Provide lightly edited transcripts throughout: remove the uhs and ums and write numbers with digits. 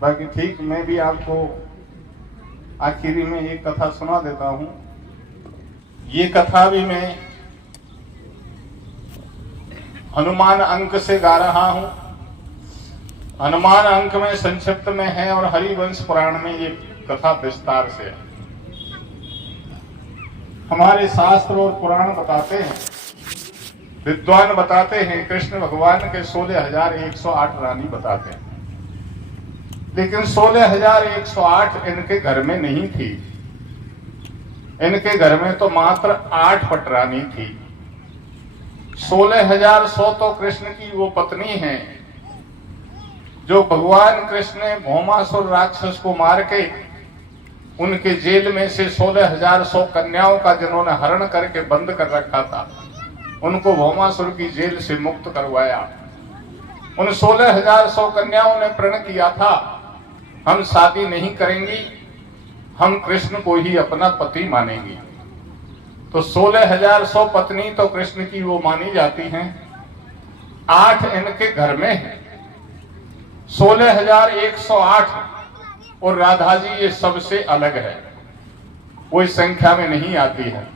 बाकी ठीक, मैं भी आपको आखिरी में एक कथा सुना देता हूं। ये कथा भी मैं हनुमान अंक से गा रहा हूं। हनुमान अंक में संक्षिप्त में है और हरिवंश पुराण में ये कथा विस्तार से है। हमारे शास्त्र और पुराण बताते हैं, विद्वान बताते हैं, कृष्ण भगवान के 16,108 रानी बताते हैं, लेकिन 16,108 इनके घर में नहीं थी। इनके घर में तो मात्र 8 पटरानी थी। 16,100 तो कृष्ण की वो पत्नी है जो भगवान कृष्ण ने भौमासुर राक्षस को मार के उनके जेल में से 16,100 कन्याओं का जिन्होंने हरण करके बंद कर रखा था, उनको भौमासुर की जेल से मुक्त करवाया। उन 16,100 कन्याओं ने प्रण किया था, हम शादी नहीं करेंगी, हम कृष्ण को ही अपना पति मानेंगी। तो 16,100 पत्नी तो कृष्ण की वो मानी जाती हैं, 8 इनके घर में है। 16,108 और राधा जी ये सबसे अलग है, कोई संख्या में नहीं आती है,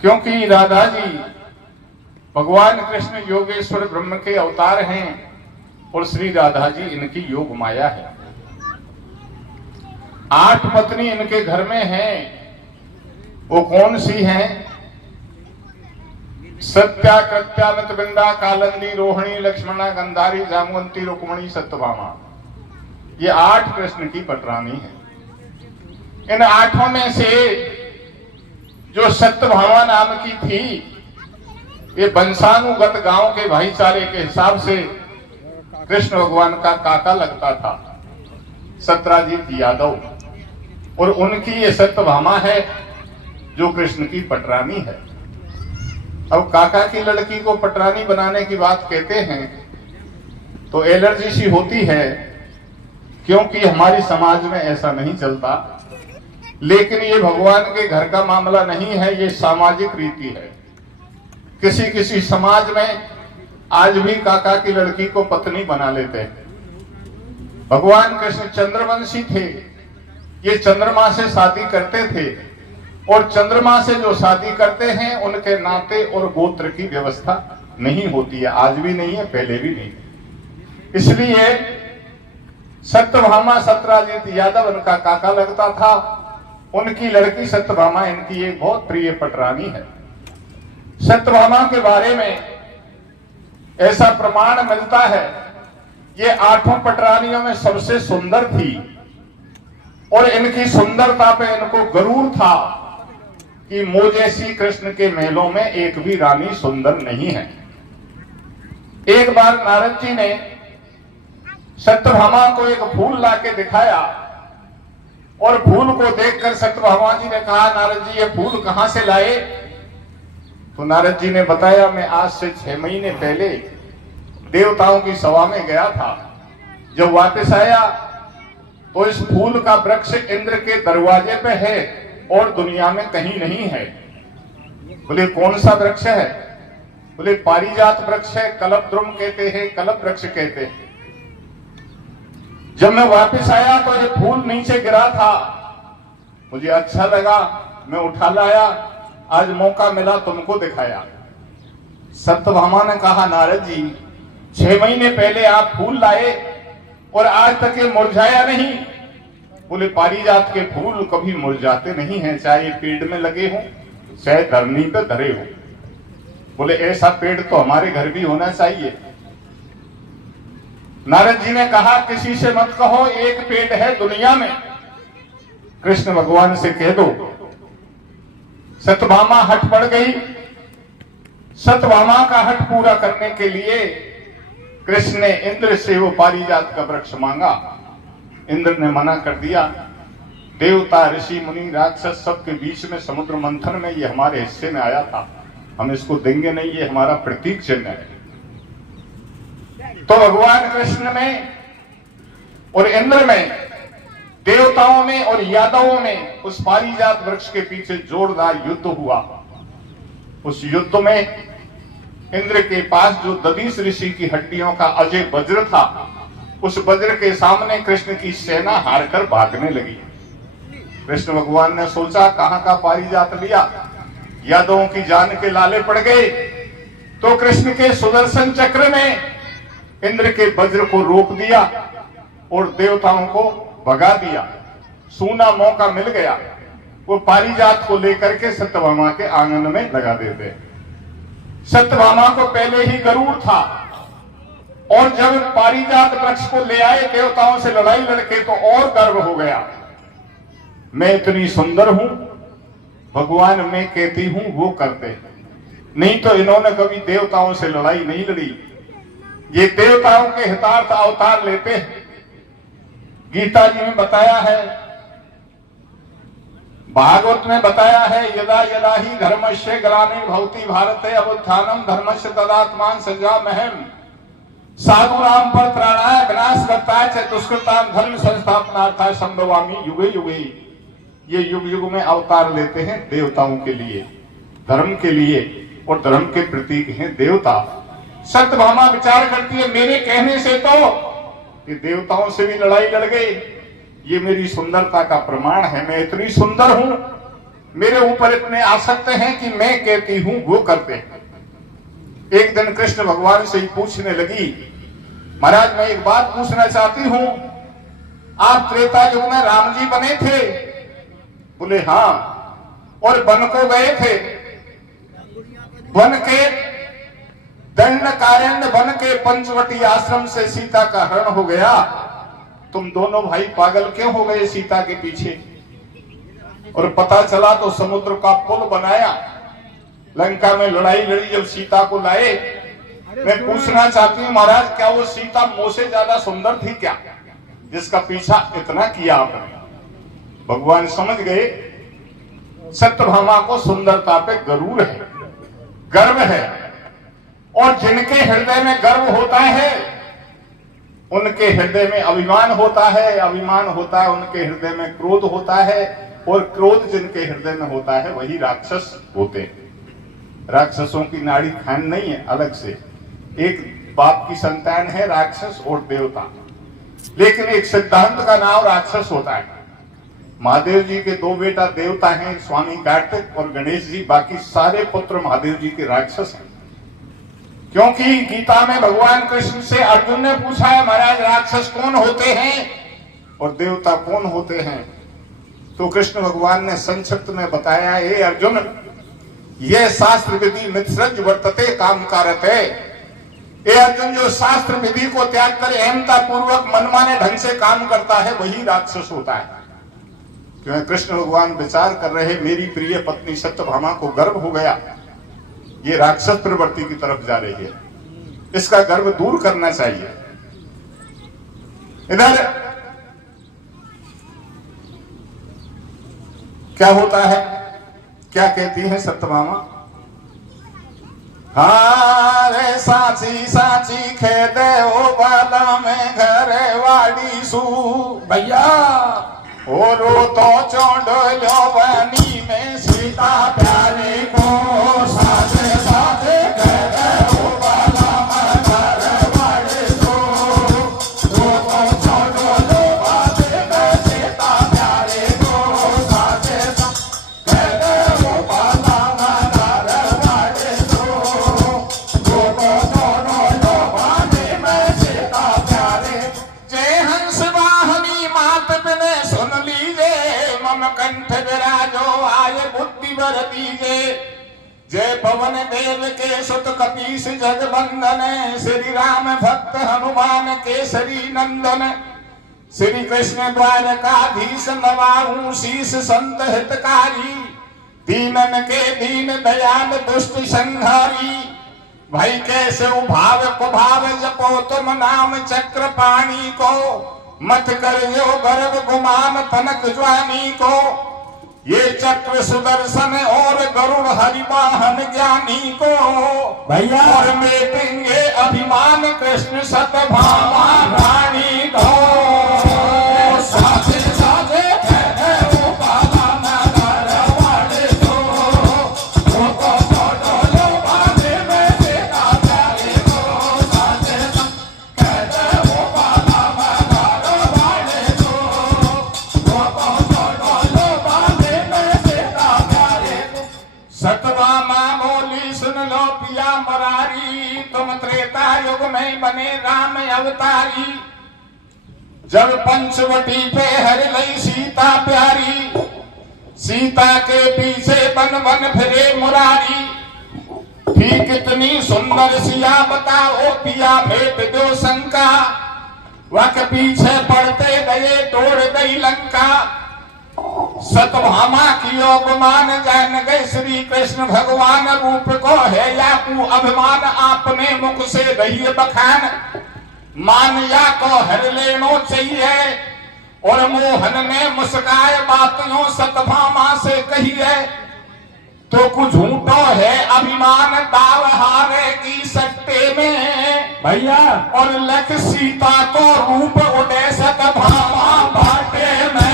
क्योंकि राधा जी भगवान कृष्ण योगेश्वर ब्रह्म के अवतार हैं और श्री राधा जी इनकी योग माया है। 8 पत्नी इनके घर में हैं। वो कौन सी हैं? सत्या, कृत्यामित, बिंदा, कालंदी, रोहिणी, लक्ष्मणा, गंधारी, जामवंती, रुक्मणी, सत्यभामा। ये 8 कृष्ण की पटरानी है। इन 8 में से जो सत्यभामा नाम की थी, ये वंशानुगत गांव के भाईचारे के हिसाब से कृष्ण भगवान का काका लगता था, सत्राजीत यादव, और उनकी ये सत्यभामा है जो कृष्ण की पटरानी है। अब काका की लड़की को पटरानी बनाने की बात कहते हैं तो एलर्जी सी होती है, क्योंकि हमारी समाज में ऐसा नहीं चलता। लेकिन ये भगवान के घर का मामला नहीं है, ये सामाजिक रीति है। किसी किसी समाज में आज भी काका की लड़की को पत्नी बना लेते हैं। भगवान कृष्ण चंद्रवंशी थे, ये चंद्रमा से शादी करते थे, और चंद्रमा से जो शादी करते हैं उनके नाते और गोत्र की व्यवस्था नहीं होती है, आज भी नहीं है, पहले भी नहीं। इसलिए सत्यभामा सत्राजीत यादव इनका काका लगता था। उनकी लड़की सत्यभामा इनकी एक बहुत प्रिय पटरानी है। सत्यभामा के बारे में ऐसा प्रमाण मिलता है, ये 8 पटरानियों में सबसे सुंदर थी, और इनकी सुंदरता पे इनको गरूर था कि मुझ जैसी कृष्ण के महलों में एक भी रानी सुंदर नहीं है। एक बार नारद जी ने सत्यभामा को एक फूल लाके दिखाया, और फूल को देखकर सत्यभामा जी ने कहा, नारद जी ये फूल कहां से लाए? तो नारद जी ने बताया, मैं आज से 6 महीने पहले देवताओं की सभा में गया था। जब वापस आया तो इस फूल का वृक्ष इंद्र के दरवाजे पे है और दुनिया में कहीं नहीं है। बोले कौन सा वृक्ष है? बोले पारिजात वृक्ष है, कल्पद्रुम कहते हैं, कल्प वृक्ष कहते हैं। जब मैं वापस आया तो ये फूल नीचे गिरा था, मुझे अच्छा लगा, मैं उठा लाया, आज मौका मिला तुमको दिखाया। सत्यभामा ने कहा, नारद जी 6 महीने पहले आप फूल लाए और आज तक ये मुरझाया नहीं। बोले पारिजात के फूल कभी मुरझाते नहीं हैं, चाहे पेड़ में लगे हों, चाहे धरनी पे धरे हो। बोले ऐसा पेड़ तो हमारे घर भी होना चाहिए। नारद जी ने कहा, किसी से मत कहो, एक पेड़ है दुनिया में, कृष्ण भगवान से कह दो। सत्यभामा हट पड़ गई। सत्यभामा का हट पूरा करने के लिए कृष्ण ने इंद्र से वो पारिजात का वृक्ष मांगा। इंद्र ने मना कर दिया। देवता, ऋषि, मुनि, राक्षस सबके बीच में समुद्र मंथन में ये हमारे हिस्से में आया था, हम इसको देंगे नहीं, ये हमारा प्रतीक चिन्ह है। तो भगवान कृष्ण में और इंद्र में, देवताओं में और यादवों में उस पारिजात वृक्ष के पीछे जोरदार युद्ध हुआ। उस युद्ध में इंद्र के पास जो दधीच ऋषि की हड्डियों का अजय वज्र था, उस वज्र के सामने कृष्ण की सेना हारकर भागने लगी। कृष्ण भगवान ने सोचा कहां का पारिजात लिया, यादवों की जान के लाले पड़ गए। तो कृष्ण के सुदर्शन चक्र ने इंद्र के वज्र को रोक दिया और देवताओं को भगा दिया। सूना मौका मिल गया, वो पारिजात को लेकर के सत्यभामा के आंगन में लगा देते। सत्यभामा को पहले ही गरुड़ था और जब पारिजात वृक्ष को ले आए देवताओं से लड़ाई लड़के तो और गर्व हो गया। मैं इतनी सुंदर हूं, भगवान मैं कहती हूं वो करते हैं। नहीं तो इन्होंने कभी देवताओं से लड़ाई नहीं लड़ी। ये देवताओं के हितार्थ अवतार लेते हैं। गीता जी में बताया है, भागवत में बताया है, यदा यदा ही धर्मस्य ग्लानि भवति भारते अभुत्थानम धर्मस्य तदात्मान सृजाम्यहम्। साधु राम पर त्राणाय विनाश करता च दुष्कृतां धर्म संस्थापनार्थाय संभवामि युगे युगे। ये युग युग में अवतार लेते हैं देवताओं के लिए, धर्म के लिए, और धर्म के प्रतीक हैं देवता। सत्यभामा विचार करती है मेरे कहने से तो ये देवताओं से भी लड़ाई लड़ गए, ये मेरी सुंदरता का प्रमाण है। मैं इतनी सुंदर हूं, मेरे ऊपर इतने आसक्त हैं कि मैं कहती हूं वो करते हैं। एक दिन कृष्ण भगवान से ही पूछने लगी, महाराज मैं एक बात पूछना चाहती हूं, आप त्रेता युग में राम जी बने थे? बोले हां। और वन को गए थे? वन के दंडकारण्य वन के पंचवटी आश्रम से सीता का हरण हो गया। तुम दोनों भाई पागल क्यों हो गए सीता के पीछे? और पता चला तो समुद्र का पुल बनाया, लंका में लड़ाई लड़ी, जब सीता को लाए। मैं पूछना चाहती हूँ महाराज क्या वो सीता मुझ से ज्यादा सुंदर थी क्या, जिसका पीछा इतना किया आपने? भगवान समझ गए सत्यभामा को सुंदरता पे गरूर है, गर्व है। और जिनके हृदय में गर्व होता है उनके हृदय में अभिमान होता है, अभिमान होता है उनके हृदय में क्रोध होता है, और क्रोध जिनके हृदय में होता है वही राक्षस होते हैं। राक्षसों की नाड़ी खान नहीं है अलग से, एक बाप की संतान है राक्षस और देवता, लेकिन एक सिद्धांत का नाम राक्षस होता है। महादेव जी के दो बेटा देवता हैं, स्वामी कार्तिक और गणेश जी, बाकी सारे पुत्र महादेव जी के राक्षस हैं। क्योंकि गीता में भगवान कृष्ण से अर्जुन ने पूछा है महाराज राक्षस कौन होते हैं और देवता कौन होते हैं? तो कृष्ण भगवान ने संक्षिप्त में बताया, हे अर्जुन ये शास्त्र विधि मिथ्रज वर्तते काम कारते। ये अर्जुन जो शास्त्र विधि को त्याग कर अहमता पूर्वक मनमाने ढंग से काम करता है वही राक्षस होता है। क्योंकि कृष्ण भगवान विचार कर रहे मेरी प्रिय पत्नी सत्यभामा को गर्व हो गया, ये राक्षस प्रवृत्ति की तरफ जा रही है, इसका गर्व दूर करना चाहिए। इधर क्या होता है, क्या कहती है सत्यभामा? हारे साची साची खेदे ओ बाला में घरे वाड़ी सू भैया और तो चौंडलो बनी में सीता प्यारे को साथे साथे खेदे ओ बाला में घरे वाड़ी सू तो चौंडलो बनी में सीता प्यारे को साथे साथे खेदे ओ बाला में घरे वाड़ी सू तो चौंडलो बनी में सीता प्यारे। जय हंस वाहनी मात बिने सुन लीजे मम कंठ विराजो आय बुद्धि वर दीजे। जय पवन देव के सुत कपीस जगबंदन श्री राम भक्त हनुमान केसरी नंदन। श्री कृष्ण द्वारकाधीश नवाहु शीस संत हितकारी दीनन के दीन दयाल दुष्ट संहारी। भाई कैसे उभाव कुभाव जपो तुम नाम चक्र पाणी को मत कर जो गर्भ गुमान तनक ज्वानी को। ये चक्र सुदर्शन और गरुड़ हरिवाहन ज्ञानी को भैया और मेटेंगे अभिमान कृष्ण सत्यभामा रानी को। साथे साथे में बने राम अवतारी, जब पंचवटी पे हर लई सीता प्यारी, सीता के पीछे बन बन फिरे मुरारी, थी कितनी सुंदर सिया बताओ पिया मेट दो शंका, वक पीछे पड़ते गए तोड़ गई लंका, सतभामा की उपमान जान गए श्री कृष्ण भगवान, रूप को है याकू अभिमान, आपने मुख से रही बखान, मान या को हर लेनो चाहिए, और मोहन ने मुस्काए बातियों सतभामा से कही है, तो कुछ झूठो है अभिमान, दाव हारे की सट्टे में भैया, और लख सीता को रूप उड़े सतभामा बाटे में,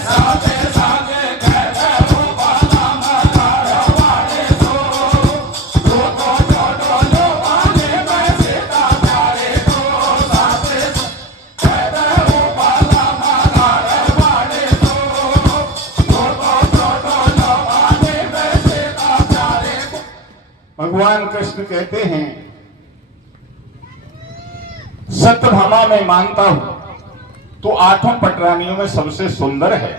साजे साजे कहते हो बाला मगारा वाले सो, दो दो दो दो दो आने में सीता प्यारे को, साजे कहते हो बाला मगारा वाले सो, दो दो दो दो दो आने में सीता प्यारे को। भगवान कृष्ण कहते हैं सत्यभामा मैं मानता हूं तू आठों पटरानियों में सबसे सुंदर है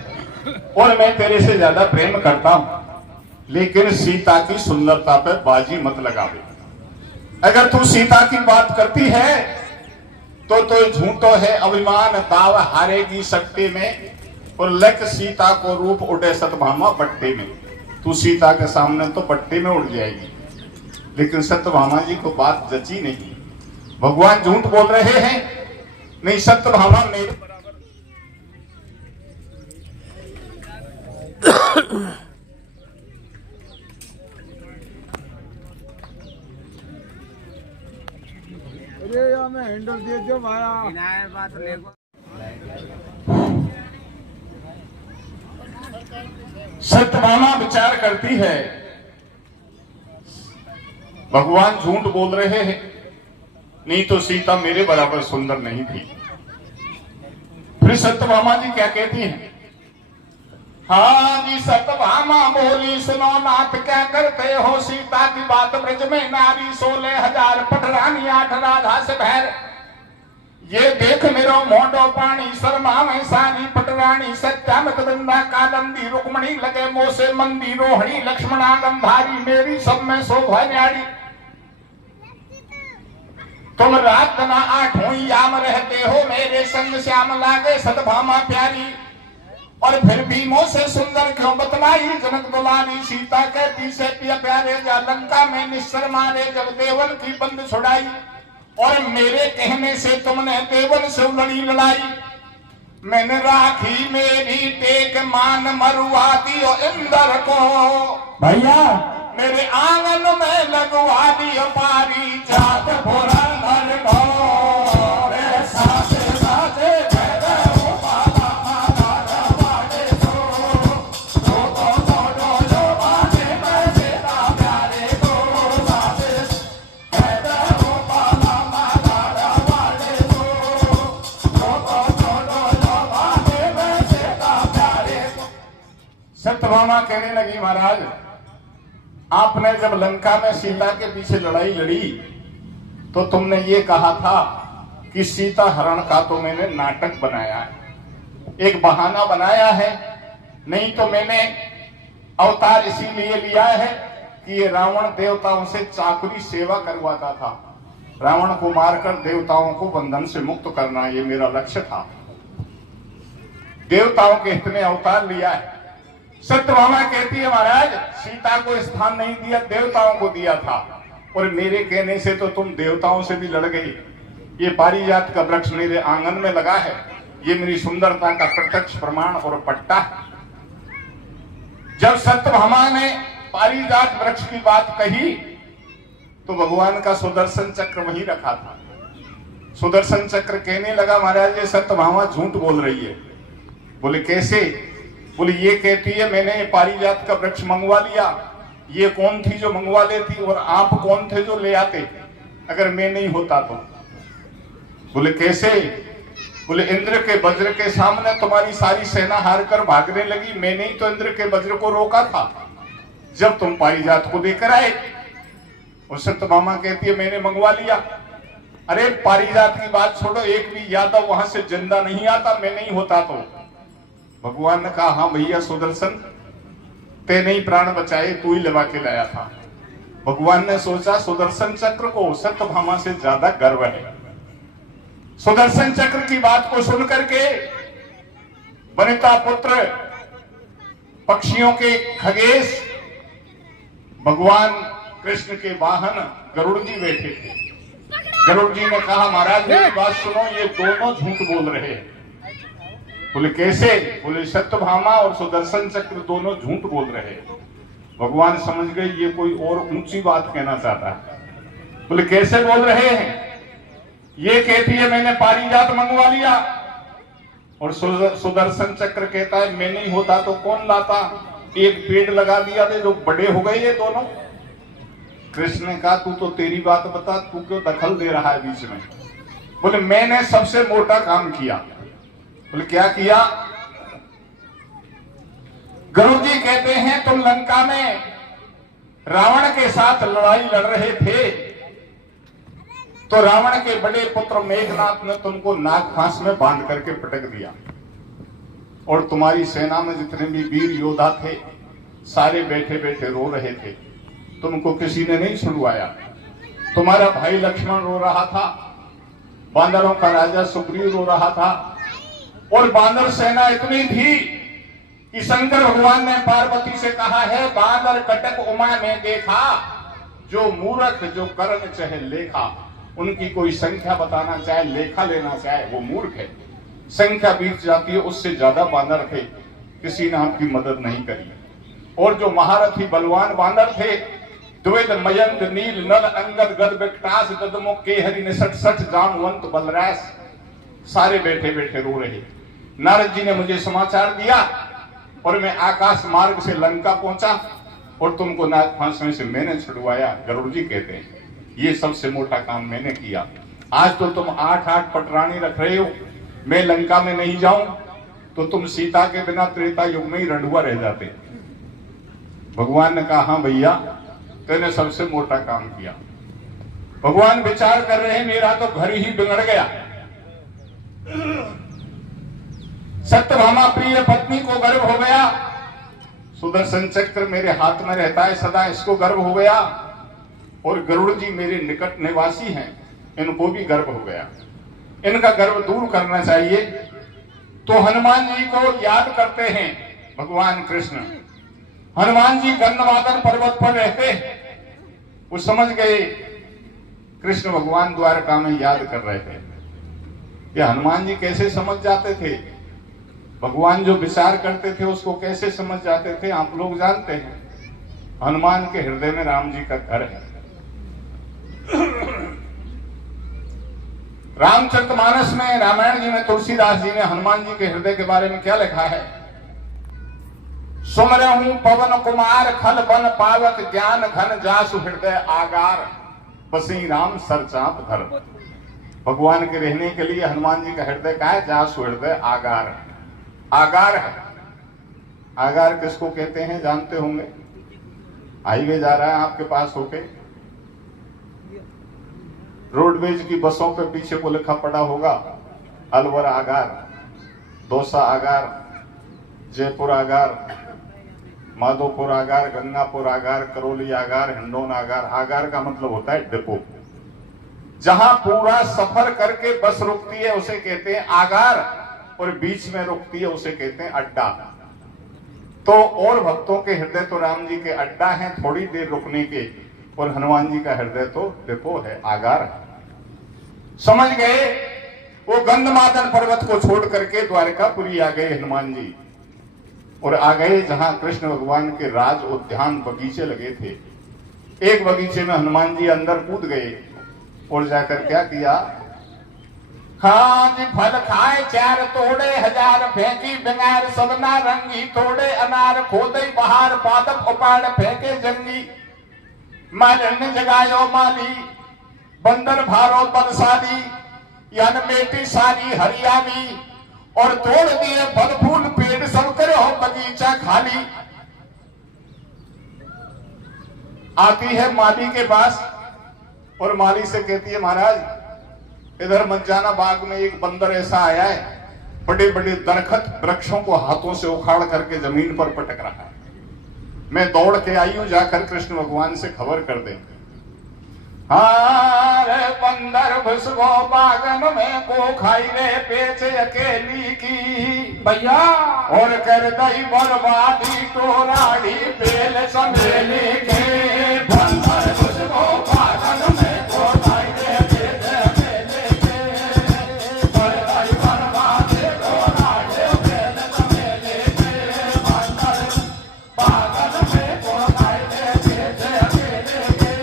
और मैं तेरे से ज्यादा प्रेम करता हूं, लेकिन सीता की सुंदरता पे बाजी मत लगावे। अगर तू सीता की बात करती है तो झूठो है अभिमान, दाव हारेगी सट्टे में, और लक सीता को रूप उड़े सत्यभामा बट्टे में। तू सीता के सामने तो बट्टे में उड़ जाएगी, लेकिन सत्यभामा जी को बात जची नहीं। भगवान झूठ बोल रहे हैं, नहीं सत्यभामा मेरे बराबर। अरे यार मैं हैंडल दे दो भाया, बात ले सत्यभामा विचार करती है भगवान झूठ बोल रहे हैं, नहीं तो सीता मेरे बराबर सुंदर नहीं थी। फिर सत्यभामा जी क्या कहती हैं? हाँ जी सत्यभामा बोली सुनो नाथ क्या करते हो, सीता की बात ब्रज में नारी 16,000 पटरानी 8 राधा से भैर, ये देख मेरो मोडो पानी शर्मा में सारी पटरानी, सत्यामित वृंदा कादंदी रुक्मणी लगे मोसे मंदी, रोहिणी लक्ष्मणा गंधारी मेरी सब में शोभा न्यारी, तुम रात ना 8 याम रहते हो मेरे संग श्याम लागे सतभामा प्यारी, और फिर भी मोसे सुंदर क्यों बतलाई जनक दुलारी, सीता के पीछे पिया प्यारे जा लंका में निश्चर मारे जब देवन की बंद छुड़ाई, और मेरे कहने से तुमने देवन से लड़ी लड़ाई, मैंने राखी मेरी टेक मान मरुआ दियो इंद्र को, भैया मेरे आंगन में लगवा दियो पारी जात पुरंदर को, रे साथे साथे कहते हो बाबा मगारा वाले सो, दो दो दो दो दो आने में सीता प्यारे को, साथे कहते हो बाबा मगारा वाले सो, दो दो दो दो दो आने में सीता प्यारे को। सत्यभामा कहने लगी महाराज आपने जब लंका में सीता के पीछे लड़ाई लड़ी तो तुमने ये कहा था कि सीता हरण का तो मैंने नाटक बनाया है, एक बहाना बनाया है, नहीं तो मैंने अवतार इसीलिए लिया है कि ये रावण देवताओं से चाकरी सेवा करवाता था, रावण को मारकर देवताओं को बंधन से मुक्त करना ये मेरा लक्ष्य था, देवताओं के हित में अवतार लिया है। सत्यभामा कहती है महाराज सीता को स्थान नहीं दिया देवताओं को दिया था, और मेरे कहने से तो तुम देवताओं से भी लड़ गई, ये पारिजात का वृक्ष मेरे आंगन में लगा है, ये मेरी सुंदरता का प्रत्यक्ष प्रमाण और पट्टा है। जब सत्यभामा ने पारिजात वृक्ष की बात कही तो भगवान का सुदर्शन चक्र वहीं रखा था, सुदर्शन चक्र कहने लगा महाराज ये सत्यभामा झूठ बोल रही है। बोले कैसे? बोले ये कहती है मैंने पारिजात का वृक्ष मंगवा लिया, ये कौन थी जो मंगवा लेती और आप कौन थे जो ले आते अगर मैं नहीं होता तो? बोले कैसे? बोले इंद्र के वज्र के सामने तुम्हारी सारी सेना हार कर भागने लगी, मैंने ही तो इंद्र के वज्र को रोका था जब तुम पारिजात को देकर आए। और सत्यभामा कहती है मैंने मंगवा लिया। अरे पारिजात की बात छोड़ो, एक भी यादव वहां से जिंदा नहीं आता, मैं नहीं होता तो। भगवान ने कहा हाँ भैया सुदर्शन, ते नहीं प्राण बचाए, तू ही लगा के लाया था। भगवान ने सोचा सुदर्शन चक्र को सत्यभामा से ज्यादा गर्व है। सुदर्शन चक्र की बात को सुन करके वनिता पुत्र पक्षियों के खगेश भगवान कृष्ण के वाहन गरुड़ जी बैठे थे। गरुड़ जी ने कहा महाराज मेरी बात सुनो, ये दोनों झूठ बोल रहे हैं। बोले कैसे? बोले सत्यभामा और सुदर्शन चक्र दोनों झूठ बोल रहे हैं। भगवान समझ गए ये कोई और ऊंची बात कहना चाहता है। बोले कैसे बोल रहे हैं? ये कहती है मैंने पारिजात मंगवा लिया, और सुदर्शन चक्र कहता है मैं नहीं होता तो कौन लाता, एक पेड़ लगा दिया थे जो बड़े हो गए ये दोनों। कृष्ण ने कहा तू तो तेरी बात बता, तू क्यों दखल दे रहा है बीच में? बोले मैंने सबसे मोटा काम किया। बोले क्या किया? गरुड़ जी कहते हैं तुम लंका में रावण के साथ लड़ाई लड़ रहे थे, तो रावण के बड़े पुत्र मेघनाथ ने तुमको नाग फांस में बांध करके पटक दिया, और तुम्हारी सेना में जितने भी वीर योद्धा थे सारे बैठे बैठे रो रहे थे, तुमको किसी ने नहीं छुड़वाया। तुम्हारा भाई लक्ष्मण रो रहा था, बांदरों का राजा सुग्रीव रो रहा था, और बांदर सेना इतनी थी कि शंकर भगवान ने पार्वती से कहा है बांदर कटक उमा में देखा, जो मूर्ख जो कर्ण चाहे लेखा। उनकी कोई संख्या बताना चाहे, लेखा लेना चाहे, वो मूर्ख है। संख्या बीत जाती है, उससे ज्यादा बांदर थे, किसी ने आपकी मदद नहीं करी। और जो महारथी बलवान बांदर थे, द्विद मयंक नील नल अंगद गद विकटास ददमो केहरी निसट सठ जामवंत बलरास, सारे बैठे बैठे रो रहे। नारद जी ने मुझे समाचार दिया और मैं आकाश मार्ग से लंका पहुंचा और तुमको नाग फांस में से मैंने छुड़वाया। गरुड़ जी कहते हैं ये सबसे मोटा काम मैंने किया। आज तो तुम 8-8 पटरानी रख रहे हो, मैं लंका में नहीं जाऊं तो तुम सीता के बिना त्रेता युग में ही रंडुआ रह जाते। भगवान ने कहा हाँ भैया तेने सबसे मोटा काम किया। भगवान विचार कर रहे हैं मेरा तो घर ही बिगड़ गया। सत्यभामा प्रिय पत्नी को गर्व हो गया, सुदर्शन चक्र मेरे हाथ में रहता है सदा, इसको गर्व हो गया, और गरुड़ जी मेरे निकट निवासी हैं, इनको भी गर्व हो गया। इनका गर्व दूर करना चाहिए। तो हनुमान जी को याद करते हैं भगवान कृष्ण। हनुमान जी गंधमादन पर्वत पर रहते, वो समझ गए कृष्ण भगवान द्वारका में याद कर रहे थे। ये हनुमान जी कैसे समझ जाते थे? भगवान जो विचार करते थे उसको कैसे समझ जाते थे? आप लोग जानते हैं हनुमान के हृदय में राम जी का घर है। रामचरितमानस में, रामायण जी में तुलसीदास जी ने हनुमान जी के हृदय के बारे में क्या लिखा है? सुमरहूं पवन कुमार खल बन पावक ज्ञान घन जासु हृदय आगार बसी राम सरचाप धर। भगवान के रहने के लिए हनुमान जी का हृदय का है? जासु हृदय आगार। आगार है। आगार किसको कहते हैं जानते होंगे? हाईवे जा रहा है आपके पास होके, रोडवेज की बसों पे पीछे को लिखा पड़ा होगा अलवर आगार, दौसा आगार, जयपुर आगार, माधोपुर आगार, गंगापुर आगार, करौली आगार, हिंडौन आगार। आगार का मतलब होता है डिपो। जहां पूरा सफर करके बस रुकती है उसे कहते हैं आगार, और बीच में रुकती है उसे कहते हैं अड्डा। तो और भक्तों के हृदय तो राम जी के अड्डा हैं थोड़ी देर रुकने के, और हनुमान जी का हृदय तो डिपो है, आगार है। समझ गए? वो गंधमादन पर्वत को छोड़ करके द्वारकापुरी आ गए हनुमान जी, और आ गए जहां कृष्ण भगवान के राज उद्यान बगीचे लगे थे। एक बगीचे में हनुमान जी अंदर कूद गए और जाकर क्या किया? हाँ जी फल खाए 4 तोड़े 1000 फेंकी बिंगार सबना रंगी तोड़े अनार खोदे बहार पादप उपाड़ फेंके जंगी मालिन्य जगायो माली बंदर भारो बरसाली यान बेटी सारी हरियाली और तोड़ दिए फल फूल पेड़ सब करे हो बगीचा खाली। आती है माली के पास और माली से कहती है महाराज इधर मज्जाना बाग में एक बंदर ऐसा आया है, बड़े बड़े दरखत वृक्षों को हाथों से उखाड़ करके जमीन पर पटक रहा है। मैं दौड़ के आई हूं, जाकर कृष्ण भगवान से खबर कर दें। रे बंदर घुसगो बागन में को खाई रे पेच अकेली की भैया और कर दई बर्बादी टोराड़ी बेल समेली के। बंदर घुसगो बागन में को खाई रे पेच अकेली के कर दई बर्बादी टोराड़ी बेल समेली के। बंदर बागन में को खाई रे पेच अकेली के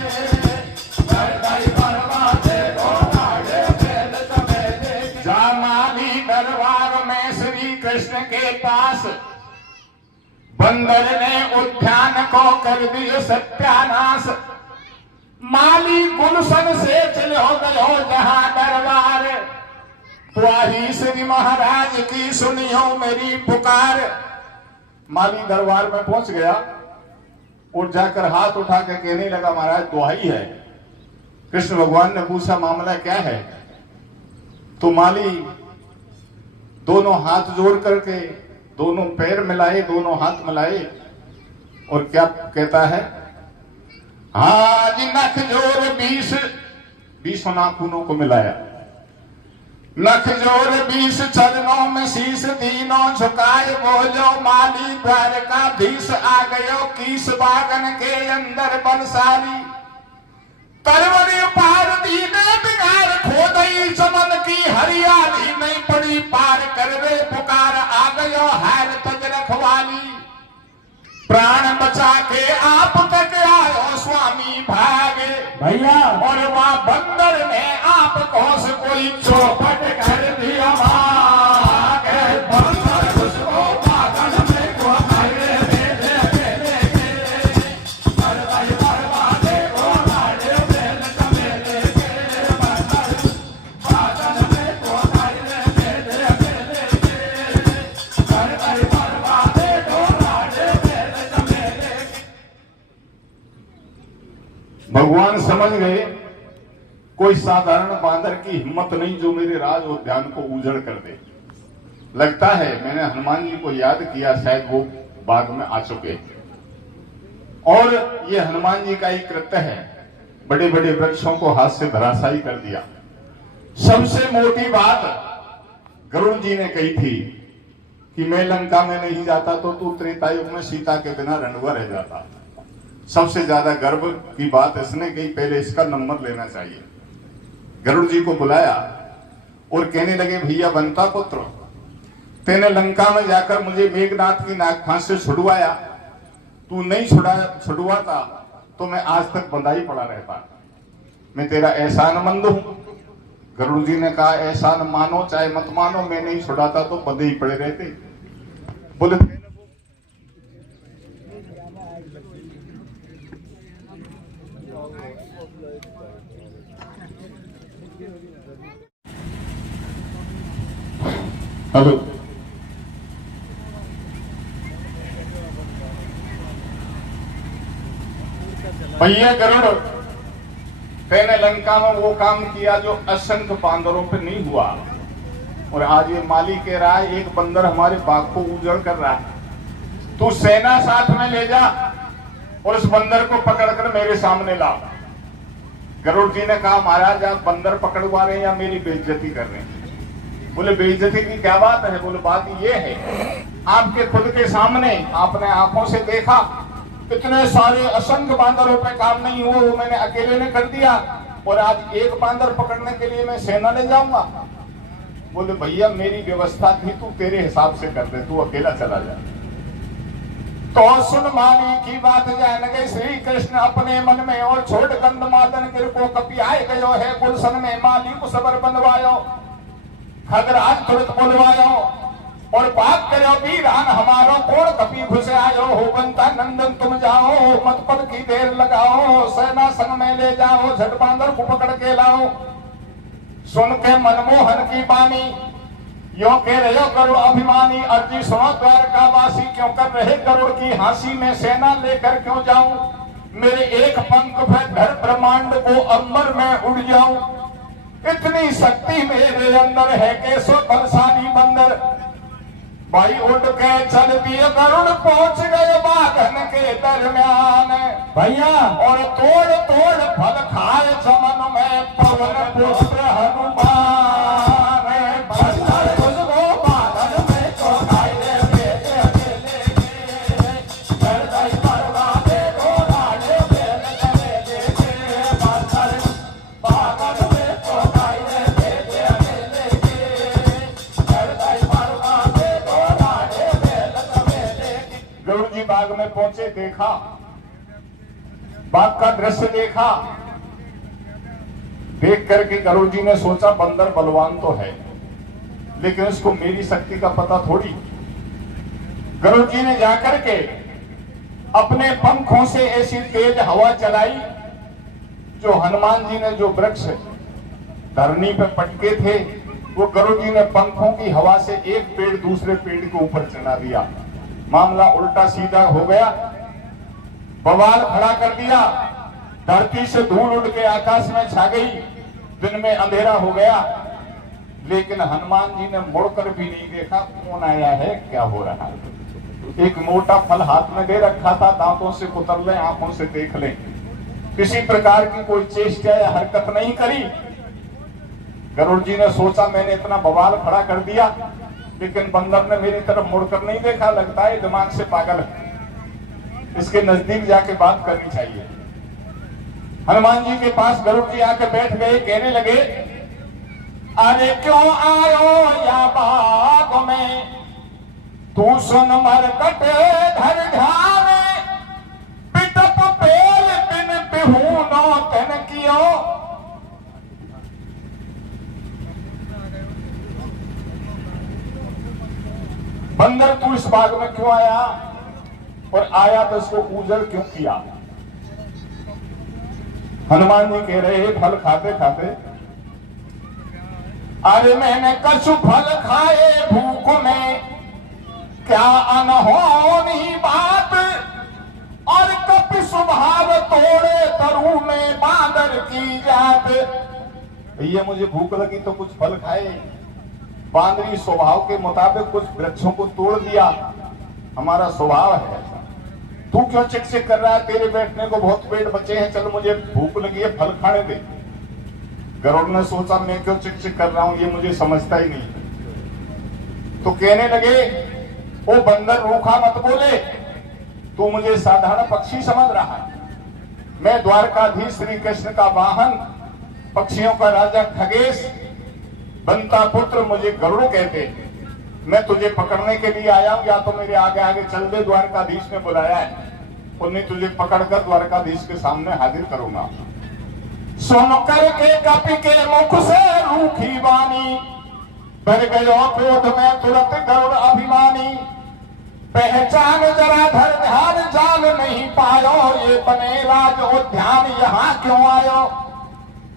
कर दई बर्बादी टोराड़ी बेल समेली के। जामाली दरबार में श्री कृष्ण के पास बंदर ने उद्यान को कर दिया सत्यानाश। माली गुलशन से चलो गयो जहां दरबार, तुम्हारी श्री महाराज की सुनियो मेरी पुकार। माली दरबार में पहुंच गया और जाकर हाथ उठा के कहने लगा, महाराज दुहाई है। कृष्ण भगवान ने पूछा, मामला क्या है? तो माली दोनों हाथ जोड़ करके दोनों पैर मिलाए, दोनों हाथ मिलाए और क्या कहता है, आज नख जोड़ 20 नाखूनों को मिलाया, नख जोड़ 20 चरणों में शीश तीनों झुकाए, बोलो माली द्वार का भीष आ गयो कीस बागन के अंदर बलशाली। तरवरी पारती ने बिगाड़ खोदई चमन की हरियाली नहीं पड़ी पार करवे पुकार आ गयो हैर तज रखवाली। प्राण बचा के आप तक आयो स्वामी भागे भैया और वहां बंदर ने आपको से कोई चौपट कर दिया भागे। बंदर उसको बागन में को मारे बेले बेले के कर दई बर्बादी को लाड़े बेल समेले के। बंदर बागन में को मारे बेले बेले के कर दई बर्बादी को लाड़े बेल समेले के। भगवान समझ गए कोई साधारण बांदर की हिम्मत नहीं जो मेरे राज उद्यान को उजड़ कर दे। लगता है मैंने हनुमान जी को याद किया, शायद वो बाग में आ चुके और ये हनुमान जी का ही कृत्य है, बड़े बड़े वृक्षों को हाथ से धराशायी कर दिया। सबसे मोटी बात गरुड़ जी ने कही थी कि मैं लंका में नहीं जाता तो तू त्रेता युग में सीता के बिना रंडुआ रह जाता। सबसे ज्यादा गर्व की बात इसने कही, पहले इसका नंबर लेना चाहिए। गरुड़ जी को बुलाया और कहने लगे, भैया बनता पुत्र, तेने लंका में जाकर मुझे मेघनाथ की नाग फांस से छुड़वाया, तू नहीं छुड़वाता तो मैं आज तक बंधा ही पड़ा रहता। मैं तेरा एहसानमंद हूं। गरुड़ जी ने कहा, एहसान मानो चाहे मत मानो, मैं नहीं छुड़ाता तो बंधे ही पड़े रहते। बोले हेलो, भैया गरुड़, तेने लंका में वो काम किया जो असंख्य बांदरों पे नहीं हुआ और आज ये माली कह रहा है एक बंदर हमारे बाग को उजड़ कर रहा है। तू सेना साथ में ले जा और उस बंदर को पकड़कर मेरे सामने ला। गरुड़ जी ने कहा, महाराज आप बंदर पकड़वा रहे हैं या मेरी बेइज्जती कर रहे हैं? बोले बेइज्जती की क्या बात है? बोले बात ये है, आपके खुद के सामने आपने आंखों से देखा इतने सारे असंख्य बांदरों पे काम नहीं हुआ, वो मैंने अकेले ने कर दिया और आज एक बांदर पकड़ने के लिए मैं सेना ले जाऊंगा। बोले भैया मेरी व्यवस्था थी, तू तेरे हिसाब से कर दे, तू अकेला चला जा। तो सुन माली की बात जान गए श्री कृष्ण अपने मन में और छोड़ गंध मादन गिर को कपियाए गयो है गुलशन में माली को सबर बंधवायो खगराज तुरंत बुलवायो और बात करो वीरान हमारो कोण कपी घुसे आयो हो बनता नंदन तुम जाओ मत पल की देर लगाओ सेना संग में ले जाओ झट बांदर को पकड़ के लाओ। सुन के मनमोहन की बानी यो कह रहे हो गरुड़ अभिमानी अर्जी सुनो द्वारका वासी क्यों कर रहे गरुड़ की हांसी में सेना लेकर क्यों जाऊं मेरे एक पंख पे धर ब्रह्मांड को अंबर में उड़ जाऊं। इतनी शक्ति मेरे अंदर है कि सो बलशाली बंदर। भाई उठ के चल दिए गरुड़ पहुंच गए बाघन के दरमियान भैया और तोड़ तोड़ फल खाए चमन में पवन पुत्र हनुमान। बंदर उसको बाघन में तो खाए बेटे अकेले के, गर्दई परवाने घोड़ाने बेल चले देखे। बंदर बाघन में तो खाए बेटे अकेले के, गर्दई परवाने घोड़ाने बेल चले देखे। गरुड़ जी बाग में पहुंचे, देखा बाग का दृश्य देखा। देख करके गरुड़ जी ने सोचा बंदर बलवान तो है, लेकिन उसको मेरी शक्ति का पता थोड़ी। गरुड़ जी ने जाकर के अपने पंखों से ऐसी तेज हवा चलाई, जो हनुमान जी ने जो वृक्ष धरनी पे पटके थे, वो गरुड़ जी ने पंखों की हवा से एक पेड़ दूसरे पेड़ के ऊपर चढ़ा दिया। मामला उल्टा सीधा हो गया, बवाल खड़ा कर दिया। धरती से धूल उड़ के आकाश में छा गई, दिन में अंधेरा हो गया। लेकिन हनुमान जी ने मुड़कर भी नहीं देखा कौन आया है, क्या हो रहा है। एक मोटा फल हाथ में दे रखा था, दांतों से कुतर लें, आंखों से देख लें। किसी प्रकार की कोई चेष्टा या हरकत नहीं करी। गरुड़ जी ने सोचा मैंने इतना बवाल खड़ा कर दिया, लेकिन बंदर ने मेरी तरफ मुड़कर नहीं देखा, लगता है दिमाग से पागल है, इसके नजदीक जाके बात करनी चाहिए। हनुमान जी के पास गरुड़ जी आके बैठ गए, कहने लगे अरे क्यों आयो या बाग में, तू सुन मरकट धर ध्यान, पिटप पेल बिन बिहूनो तन कियो। बंदर तू इस बाग में क्यों आया, और आया तो इसको उजड़ क्यों किया। हनुमान जी कह रहे फल खाते खाते, अरे मैंने कछु फल खाए भूख में, क्या अनहोनी बात, और कपि स्वभाव तोड़े तरु में बांदर की जात। भैया मुझे भूख लगी तो कुछ फल खाए, बांदरी स्वभाव के मुताबिक कुछ वृक्षों को तोड़ दिया, हमारा स्वभाव है। तू क्यों चिक कर रहा है, तेरे बैठने को बहुत पेट बचे हैं, चल मुझे भूख लगी है फल खाने दे। गरुड़ ने सोचा मैं क्यों चिक कर रहा हूं, ये मुझे समझता ही नहीं। तो कहने लगे ओ बंदर रूखा मत बोले, तू मुझे साधारण पक्षी समझ रहा है। मैं द्वारकाधीश श्री कृष्ण का वाहन, पक्षियों का राजा खगेश, बंता पुत्र, मुझे गरुड़ कहते। मैं तुझे पकड़ने के लिए आया हूं, या तो मेरे आगे आगे चल दे, द्वारकाधीश ने बुलाया है, और नहीं तुझे पकड़कर द्वारकाधीश के सामने हाजिर करूंगा। सुन करके कपि के मुख से रूखी वाणी, भर गयो क्रोध में तुरंत गरुड़ अभिमानी। पहचान जरा धर ध्यान, जान नहीं पायो, ये बने राज उद्यान, यहाँ क्यों आयो।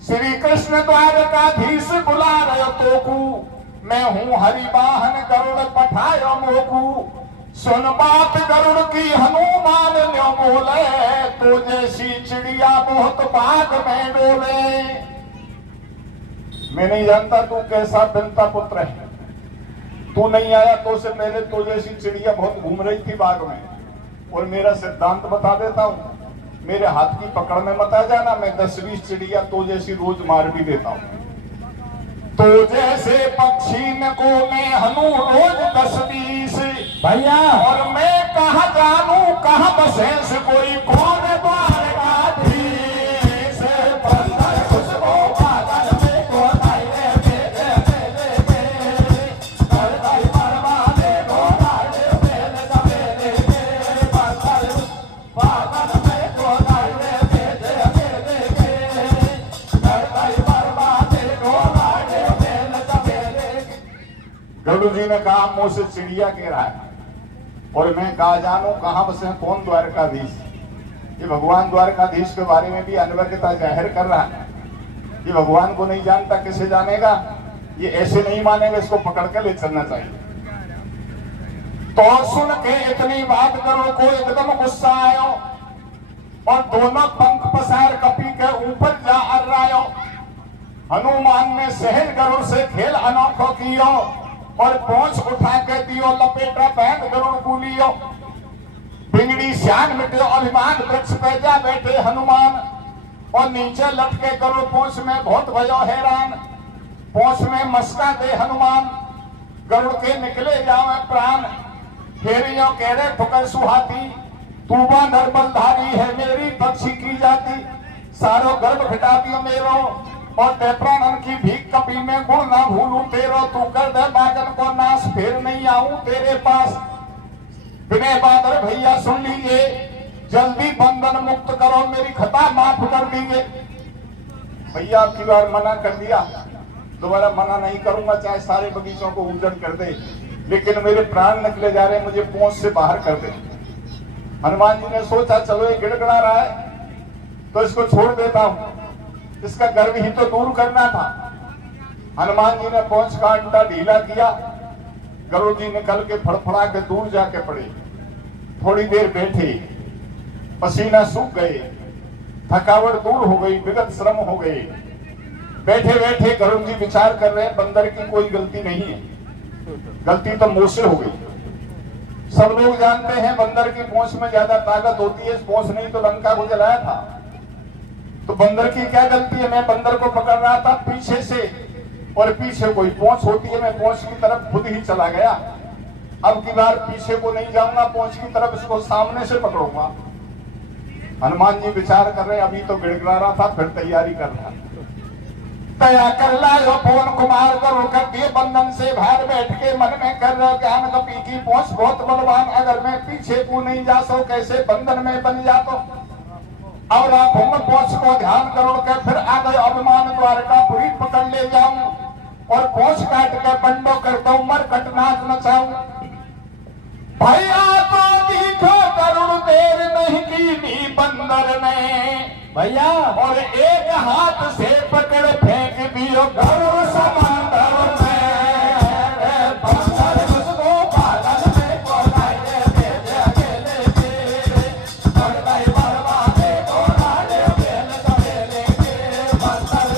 श्री कृष्ण द्वारकाधीश बुला रहे तो को, मैं हूं हरिवाहन गरुड़ पठायो मोकू। सुन बात गरुड़ की हनुमान न्यो बोले, तो जैसी चिड़िया बहुत बाग में डोले। मैं नहीं जानता तू कैसा बंता पुत्र है, तू नहीं आया तो से पहले तो जैसी चिड़िया बहुत घूम रही थी बाग में। और मेरा सिद्धांत बता देता हूं, मेरे हाथ की पकड़ में मत आ जाना, मैं 10-20 चिड़िया तो जैसी रोज मार भी देता हूं। तो जैसे पक्षी न को मैं हनु रोज 10-20 भैया, और मैं कहा जानू कहा बसें कोई कौन द्वारकाधीश। बंदर खुशबू बादल में को आए मेरे मेले के, गर्दई परवाने घोड़ाने बेल दबेले के। बंदर बादल में को आए मेरे मेले के, गर्दई परवाने घोड़ाने बेल दबेले के। गरुड़ जी ने कहा मुंह से चिड़िया कह रहा है, और मैं कहा जानू कहां बसे कौन द्वारकाधीश। ये भगवान द्वारकाधीश के बारे में भी अनवज्ञता जाहिर कर रहा है। ये भगवान को नहीं जानता, किसे जानेगा। ये ऐसे नहीं मानेगा, इसको पकड़ के ले चलना चाहिए। तो सुन के इतनी बात करो को एकदम गुस्सा आयो, और दोनों पंख पसार कपी के ऊपर जा अर्रायो। हनुमान ने सहज गरुड़ से खेल अनोखो कियो और पहुंच उठा के दियो लपेटा बैंड गरुड़ कूलियो। बिगड़ी श्यान मिटे अभिमान वृक्ष पे जा बैठे हनुमान और नीचे लटके गरुड़ पूंछ में बहुत भयो हैरान। पूंछ में मस्का दे हनुमान गरुड़ के निकले जावे प्राण। फेरियों कह रहे ठुकर सुहाती तू बांधर बलधारी है मेरी पक्षी की जाती। सारो गर्भ घटा दियो मेरो और ते प्राणन की भीख कपी में गुण ना भूलूं तेरो। तू कर दे बागन को नाश फिर नहीं आऊं तेरे पास। विनय बादल भैया सुन लीजिए जल्दी बंधन मुक्त करो मेरी खता माफ कर दीजिए। भैया अब की बार मना कर दिया, दोबारा मना नहीं करूंगा चाहे सारे बगीचों को उजड़ कर दे, लेकिन मेरे प्राण निकले जा रहे मुझे पूंछ से बाहर कर दे। हनुमान जी ने सोचा चलो ये गिड़गड़ा रहा है तो इसको छोड़ देता हूं, इसका गर्व ही तो दूर करना था। हनुमान जी ने पूंछ का अंटा ढीला किया। गरुड़ जी निकल के फड़फड़ा के दूर जाके पड़े। थोड़ी देर बैठे, पसीना सूख गए, थकावट दूर हो गई, विगत श्रम हो गए। बैठे बैठे गरुड़ जी विचार कर रहे हैं बंदर की कोई गलती नहीं है, गलती तो मुझसे हो गई। सब लोग जानते हैं बंदर की पूंछ में ज्यादा ताकत होती है, पूंछ नहीं तो लंका को जलाया था। तो बंदर की क्या गलती है, मैं बंदर को पकड़ रहा था पीछे से और पीछे कोई पूंछ होती है, मैं पूंछ की तरफ खुद ही चला गया। अब की बार पीछे को नहीं जाऊंगा, पूंछ की तरफ इसको सामने से पकड़ूंगा। हनुमान जी विचार कर रहे अभी तो गिड़गिड़ा रहा था फिर तैयारी कर रहा। तया कर लायो पवन कुमार गरुड़ कर दिए बंधन से बाहर बैठ के मन में कर रहा ज्ञान कपी की पूंछ बहुत बलवान। अगर मैं पीछे को नहीं जा सो कैसे बंधन में बन जातो। और आंखों में पूंछ को ध्यान करोड़ के फिर आ गए अभिमान द्वारकापुरी पकड़ ले जाऊं और पूंछ काट के बंडो कर दो मरकट नाच नचाऊं। भैया तो दिखो गरुड़ देर नहीं की बंदर ने भैया और एक हाथ से पकड़ फेंक दियो गरुड़ समंदर में। बंदर उसको पालन में कोलाए भेजे अकेले के बड़ाई बरवादे कोलाए बेल सवेले के। बंदर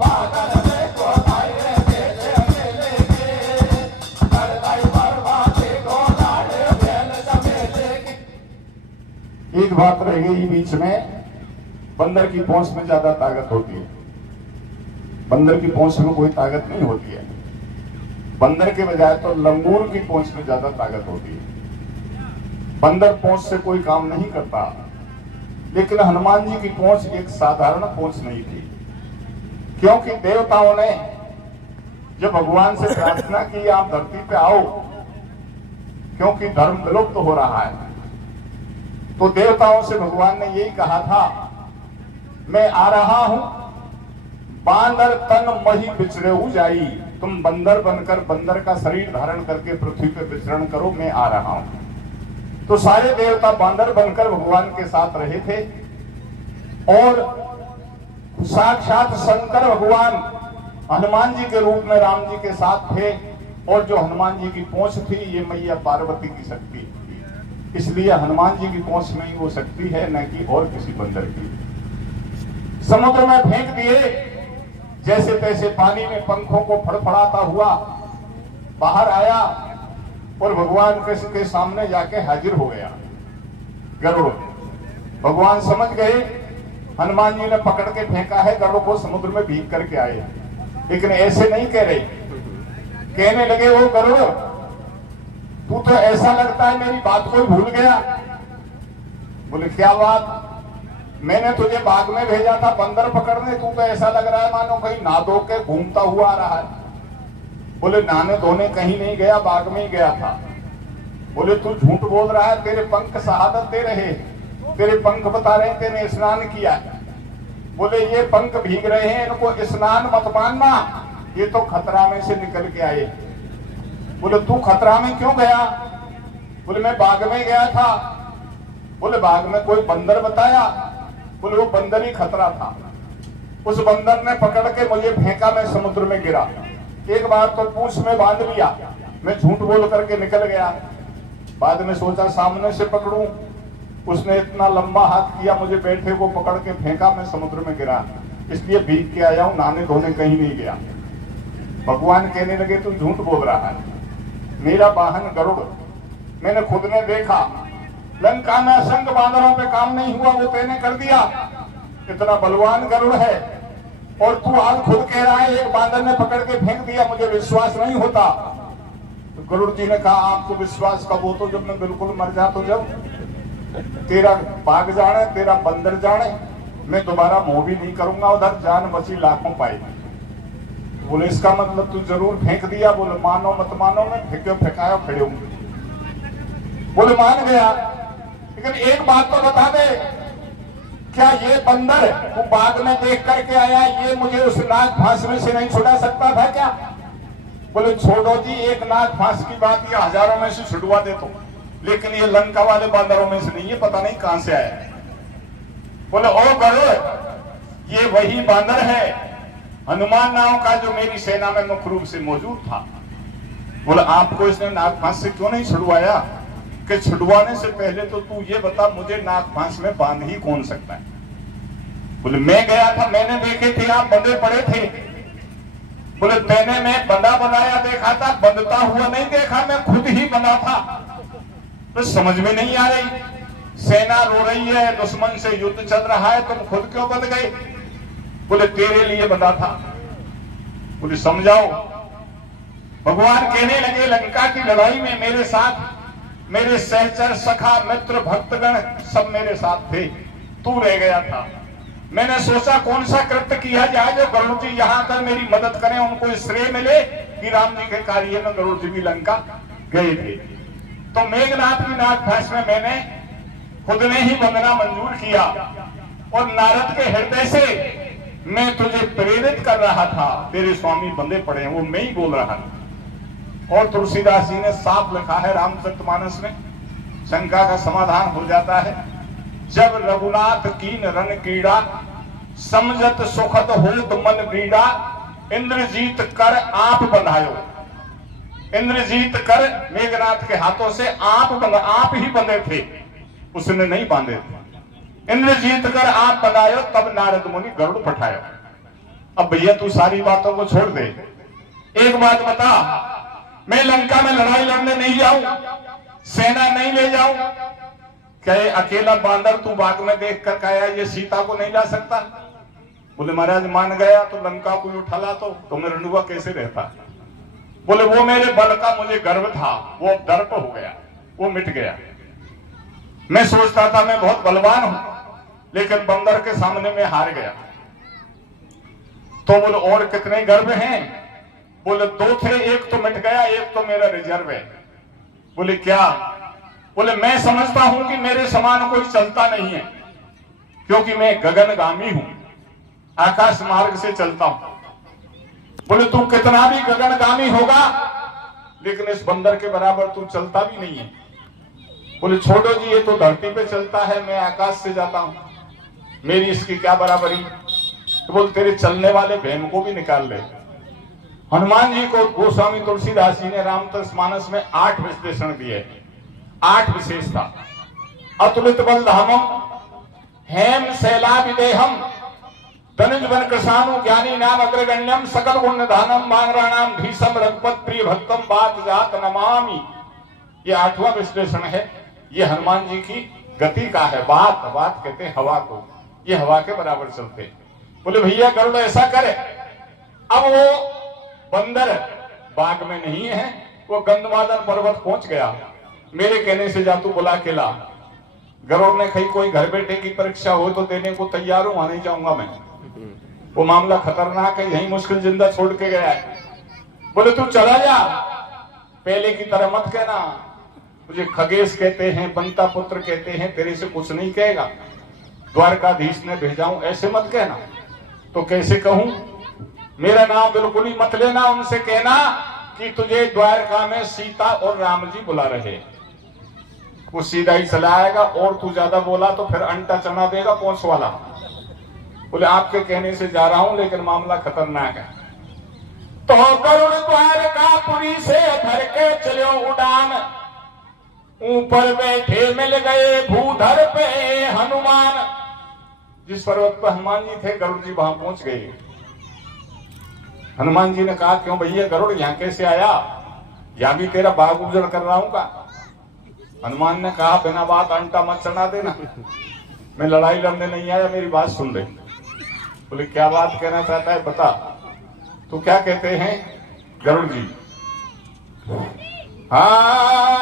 पागल में कोलाए भेजे अकेले के बड़ाई बरवादे कोलाए बेल सवेले के। एक बात रह गई बीच में, बंदर की पूंछ में ज्यादा ताकत होती है। बंदर की पूंछ में कोई ताकत नहीं होती है, बंदर के बजाय तो लंगूर की पूंछ में ज्यादा ताकत होती है। बंदर पूंछ से कोई काम नहीं करता, लेकिन हनुमान जी की पूंछ एक साधारण पूंछ नहीं थी। क्योंकि देवताओं ने जब भगवान से प्रार्थना की आप धरती पे आओ क्योंकि धर्म विलुप्त हो रहा है, तो देवताओं से भगवान ने यही कहा था मैं आ रहा हूं बांदर तन मही बिछड़े जाई। तुम बंदर बनकर बंदर का शरीर धारण करके पृथ्वी पे विचरण करो, मैं आ रहा हूं। तो सारे देवता बांदर बनकर भगवान के साथ रहे थे और साक्षात शंकर भगवान हनुमान जी के रूप में राम जी के साथ थे। और जो हनुमान जी की पूंछ थी ये मैया पार्वती की शक्ति थी, इसलिए हनुमान जी की पूंछ में ही वो शक्ति है, न कि और किसी बंदर की। समुद्र में फेंक दिए, जैसे तैसे पानी में पंखों को फड़फड़ाता हुआ बाहर आया और भगवान कृष्ण के सामने जाके हाजिर हो गया गरुड़। भगवान समझ गए हनुमान जी ने पकड़ के फेंका है गरुड़ को, समुद्र में भीग करके आए। लेकिन ऐसे नहीं कह रहे, कहने लगे वो गरुड़ तू तो ऐसा लगता है मेरी बात को भूल गया। बोले क्या बात, मैंने तुझे बाग में भेजा था बंदर पकड़ने, तू तो ऐसा लग रहा है मानो कहीं नहा धो के घूमता हुआ आ रहा है। बोले नहाने धोने कहीं नहीं गया, बाग में ही गया था। बोले तू झूठ बोल रहा है, तेरे पंख शहादत दे रहे, तेरे पंख बता रहे तेने स्नान किया। बोले ये पंख भीग रहे हैं, इनको स्नान मत मानना, ये तो खतरा में से निकल के आए। बोले तू खतरा में क्यों गया? बोले मैं बाग में गया था। बोले बाग में कोई बंदर बताया? बोले वो बंदर ही खतरा था, उस बंदर ने पकड़ के मुझे फेंका, मैं समुद्र में गिरा। एक बार तो पूंछ में बांध लिया, मैं झूठ बोल करके निकल गया। बाद में सोचा सामने से पकड़ूं, उसने इतना लंबा हाथ किया, मुझे बैठे को पकड़ के फेंका, मैं समुद्र में गिरा। इसलिए भीग के आया हूं, नहाने धोने कहीं नहीं गया। भगवान कहने लगे तू झूठ बोल रहा है, मेरा वाहन गरुड़ मैंने खुद ने देखा, लंका में असंख्य बांदरों पे काम नहीं हुआ, वो तेने कर दिया। इतना बलवान गरुड़ है और तू आज खुद कह रहा है एक बांदर ने पकड़ के फेंक दिया, मुझे विश्वास नहीं होता। तो गरुड़ जी ने कहा आपको विश्वास कब हो, तो जब मैं बिल्कुल मर जा, तो जब तेरा बाघ जाने तेरा बंदर जाने, मैं दोबारा मोह भी नहीं करूंगा, उधर जान बची लाखों पाएगी। बोले इसका मतलब तू जरूर फेंक दिया। बोले मानो मत मानो, मैं फेंको फेंकाया खड़े हूं। बोले मान गया, लेकिन एक बात तो बता दे, क्या ये बंदर वो बाघ में देख करके आया, ये मुझे उस नाग फांस में से नहीं छुड़ा सकता था क्या? बोले छोड़ो जी, एक नाग फांस की बात ये हजारों में से छुड़वा दे तो, लेकिन ये लंका वाले बांदरों में से नहीं, ये पता नहीं कहां से आया। बोले ओ गरुड़, ये वही बांदर है हनुमान नाम का जो मेरी सेना में मुख्य रूप से मौजूद था। बोले आपको इसने नाग फांस से क्यों नहीं छुड़वाया? कि छुड़वाने से पहले तो तू ये बता मुझे नाग फांस में बांध ही कौन सकता है? बोले मैं गया था, मैंने देखे थे आप बंधे पड़े थे। बोले मैंने मैं बंधा बनाया देखा था, बंधता हुआ नहीं देखा, मैं खुद ही बंधा था। तो समझ में नहीं आ रही, सेना रो रही है, दुश्मन से युद्ध चल रहा है, तुम खुद क्यों बंध गए? बोले तेरे लिए बंधा था। बोले समझाओ। भगवान कहने लगे लंका की लड़ाई में मेरे साथ मेरे सहचर सखा मित्र भक्तगण सब मेरे साथ थे, तू रह गया था। मैंने सोचा कौन सा कृत्य किया जाए जो गरुड़ जी यहां तक मेरी मदद करें, उनको श्रेय मिले कि राम जी के कार्य में गरुड़ जी भी लंका गए थे। तो मेघनाथ की नाग फांस में मैंने खुद ने ही बंधना मंजूर किया और नारद के हृदय से मैं तुझे प्रेरित कर रहा था, तेरे स्वामी बंधे पड़े हैं, वो मैं ही बोल रहा था। और तुलसीदास जी ने साफ लिखा है रामचरितमानस में, शंका का समाधान हो जाता है। जब रघुनाथ कीन रन कीड़ा, समझत सुखद होत मन बीड़ा, इंद्रजीत कर आप बंधायो। इंद्रजीत कर मेघनाथ के हाथों से आप ही बंधे थे, उसने नहीं बांधे थे। इंद्रजीत कर आप बंधायो, तब नारद मुनि गरुड़ पठायो। अब भैया तू सारी बातों को छोड़ दे, एक बात बता, मैं लंका में लड़ाई लड़ने नहीं जाऊं, सेना नहीं ले जाऊं, क्या ये अकेला बांदर तू बाग में देख कर आया, ये सीता को नहीं ला सकता? बोले महाराज मान गया तो लंका को उठा ला तो मैं रंडुआ कैसे रहता? बोले वो मेरे बल का मुझे गर्व था, वो दर्प हो गया, वो मिट गया। मैं सोचता था मैं बहुत बलवान हूं, लेकिन बंदर के सामने मैं हार गया। तो बोले और कितने गर्व हैं? बोले दो थे, एक तो मिट गया, एक तो मेरा रिजर्व है। बोले क्या? बोले मैं समझता हूं कि मेरे समान कोई चलता नहीं है, क्योंकि मैं गगनगामी हूं, आकाश मार्ग से चलता हूं। बोले तू कितना भी गगनगामी होगा, लेकिन इस बंदर के बराबर तू चलता भी नहीं है। बोले छोड़ो जी, ये तो धरती पे चलता है, मैं आकाश से जाता हूं, मेरी इसकी क्या बराबरी? तो बोले तेरे चलने वाले भैम को भी निकाल ले। हनुमान जी को गोस्वामी तुलसीदास जी ने रामचरितमानस में 8 विश्लेषण दिए, 8 विशेषता। अतुलित बल धामम, हेम शैला विदेहम, धनुज वन कृषाणु ज्ञानी नाम अग्रगण्यम, सकल गुण निधानम, मांगराणाम भीषम रघुपत प्रिय भक्तम, बात जात नमामि। ये 8वां विश्लेषण है, ये हनुमान जी की गति का है। बात कहते हैं हवा को, ये हवा के बराबर चलते। बोले भैया गरुड़ ऐसा करे। अब वो बंदर बाग में नहीं है, वो गंधमादन पर्वत पहुंच गया। मेरे कहने से जा तू बुला के ला। गरुड़ ने कही कोई घर बैठे की परीक्षा हो तो देने को तैयार हूं, वहां नहीं जाऊंगा मैं, वो मामला खतरनाक है, यही मुश्किल जिंदा छोड़ के गया है। बोले तू चला जा, पहले की तरह मत कहना, मुझे खगेश कहते हैं, बंता पुत्र कहते हैं, तेरे से कुछ नहीं कहेगा, द्वारकाधीश ने भेजाऊं ऐसे मत कहना। तो कैसे कहूं? मेरा नाम बिल्कुल ही मत लेना, उनसे कहना कि तुझे द्वारका में सीता और राम जी बुला रहे। वो सीधा ही चला आएगा, और तू ज्यादा बोला तो फिर अंटा चना देगा पहुंच वाला। बोले आपके कहने से जा रहा हूं, लेकिन मामला खतरनाक है। तो गरुड़ द्वारकापुरी से भर के चलो उड़ान, ऊपर बैठे मिल गए भूधर पे हनुमान। जिस पर्वत पर हनुमान जी थे, गरुड़ जी वहां पहुंच गए। हनुमान जी ने कहा, क्यों भैया गरुड़ यहाँ कैसे आया? यहाँ भी तेरा बाग उजड़ कर रहा हूं का? हनुमान ने कहा, बिना बात अंटा मत चढ़ा देना, मैं लड़ाई लड़ने नहीं आया, मेरी बात सुन ले। बोले, क्या बात कहना चाहता है बता। तो क्या कहते हैं गरुड़ जी?